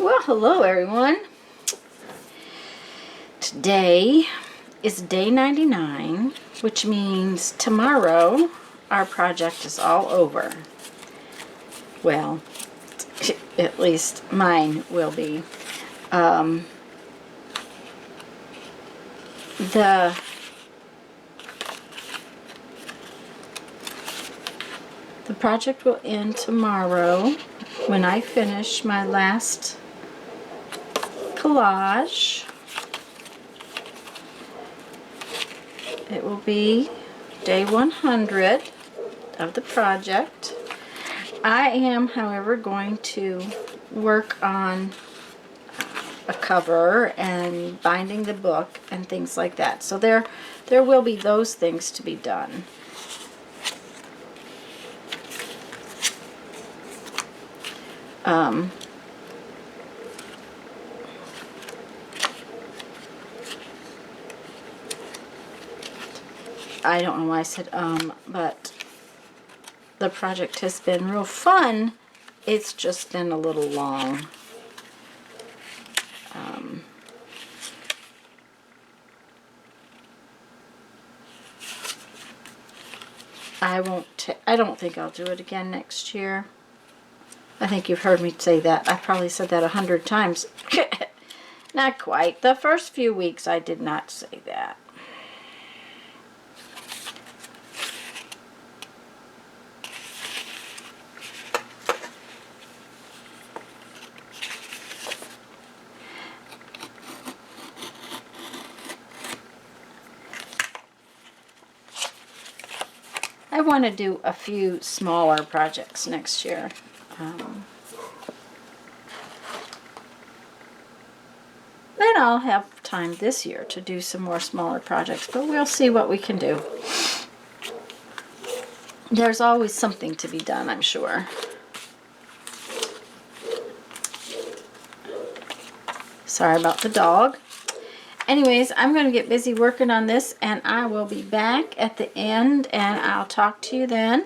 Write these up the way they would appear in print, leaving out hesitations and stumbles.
Well, hello everyone. Today is day 99, which means tomorrow our project is all over. Well, at least mine will be. The project will end tomorrow when I finish my last collage. It will be day 100 of the project. I am, however, going to work on a cover and binding the book and things like that. So there will be those things to be done. I don't know why I said but the project has been real fun. It's just been a little long. I don't think I'll do it again next year. I think you've heard me say that. I probably said that 100 times. Not quite. The first few weeks I did not say that. I want to do a few smaller projects next year. Then I'll have time this year to do some more smaller projects, but we'll see what we can do. There's always something to be done, I'm sure. Sorry about the dog. Anyways, I'm going to get busy working on this, and I will be back at the end, and I'll talk to you then.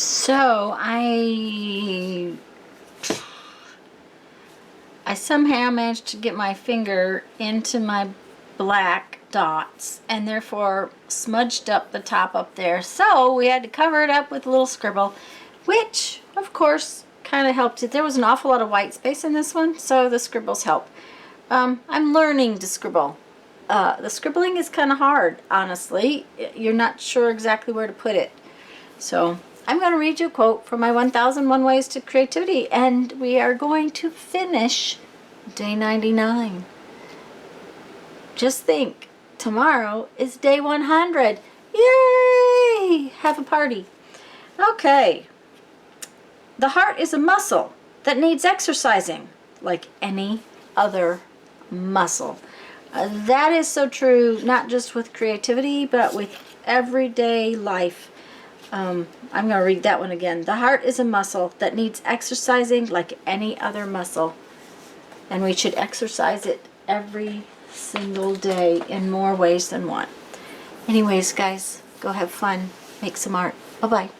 So I somehow managed to get my finger into my black dots and therefore smudged up the top up there. So we had to cover it up with a little scribble, which of course kind of helped it. There was an awful lot of white space in this one, so the scribbles help. I'm learning to scribble. The scribbling is kind of hard, honestly. You're not sure exactly where to put it. So I'm going to read you a quote from my 1001 Ways to Creativity, and we are going to finish day 99. Just think, tomorrow is day 100. Yay! Have a party. Okay. The heart is a muscle that needs exercising like any other muscle. That is so true, not just with creativity, but with everyday life. I'm going to read that one again. The heart is a muscle that needs exercising like any other muscle. And we should exercise it every single day in more ways than one. Anyways, guys, go have fun. Make some art. Bye-bye.